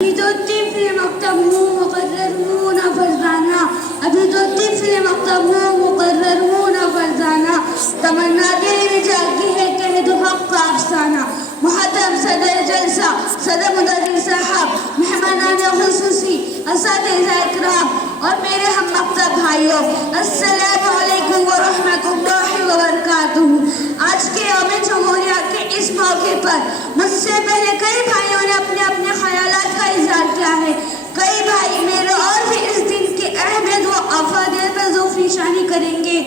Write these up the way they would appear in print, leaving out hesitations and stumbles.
ابھی تو طفل مکتب مقررون فرزانہ ابھی تو طفل مکتب مقررون فرزانہ تمنا دل میں جاگی ہے کہہ دو حق کا افسانہ محترم صدر جلسہ صدر مدرس صاحب مہمانان خصوصی اساتذہ اکرام اور میرے ہم مکتب بھائیوں السلام علیکم ورحمۃ اللہ وبرکاتہ۔ آج کے یوم جمہوریہ کے اس موقع پر مجھ سے پہلے کئی بھائیوں نے اپنے اپنے خیالات کا اظہار کیا ہے۔ کئی بھائی میرے اور بھی اس دن کے اہمیت و افادیت پر ذوفیشانی کریں گے۔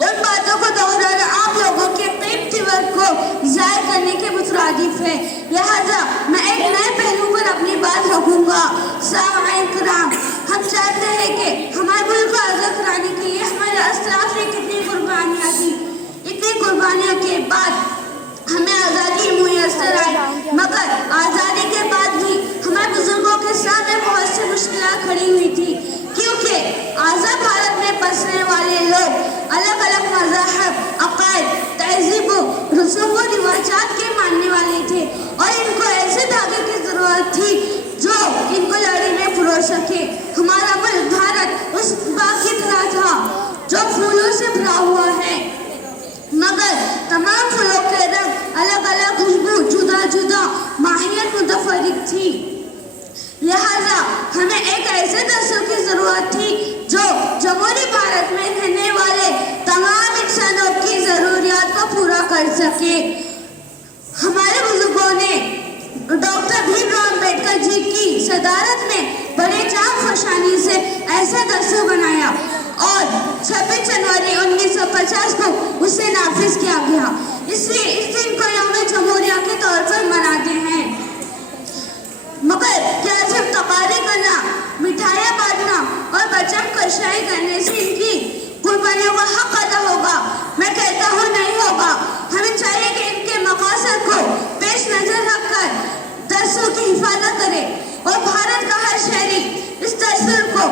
ان باتوں کو دہرانا آپ لوگوں کے قیمتی وقت کو ضائع کرنے کے مترادف ہے، لہذا میں ایک نئے پہلو پر اپنی بات رکھوں گا۔ سامعین کرام، ہم چاہتے ہیں کہ ہمارے ملک کو آزاد کرانے کے لیے ہمارے اسلاف نے کتنی قربانیاں دی، اتنی قربانیوں کے بعد ہمیں آزادی میسر آئی، مگر آزادی کے بعد بھی ہمارے بزرگوں کے سامنے بہت سی مشکلات کھڑی ہوئی تھی، کیونکہ آزاد بھارت میں بسنے والے لوگ الگ الگ مذاہب، عقائد، تہذیب، رسوم و رواجات کے ماننے والے تھے اور ان کو ایسے دھاگے کی ضرورت تھی جو ان کو لڑی میں پرو سکے۔ ہمارا ملک بھارت اس باغ کی طرح تھا جو پھولوں سے بھرا ہوا ہے، مگر تمام پھولوں کے رنگ الگ الگ، خوشبو جدا جدا، ماہیت متفرق تھی، لہذا ہمیں ایک ایسے دستور کی ضرورت تھی جو جمہوری بھارت میں رہنے والے تمام انسانوں کی ضروریات کو پورا کر سکے۔ ہمارے بزرگوں نے ڈاکٹر بھیم راؤ امبیڈکر جی کی صدارت میں بڑے جام فشانی سے ایسا دستور بنایا اور 26 جنوری 1950 کو اسے نافذ کیا گیا۔ اس لیے اس دن کو یوم جمہوریہ کے طور پر مناتے ہیں، مگر کیا صرف تقاریر کرنا، مٹھائیاں بانٹنا اور بچم کشائی کرنے سے ان کی قربانیوں کا حق ادا ہوگا؟ میں کہتا ہوں نہیں ہوگا۔ ہمیں چاہیے کہ ان کے مقاصد کو پیش نظر رکھ کر دستور کی حفاظت کرے اور بھارت کا ہر شہری اس دستور کو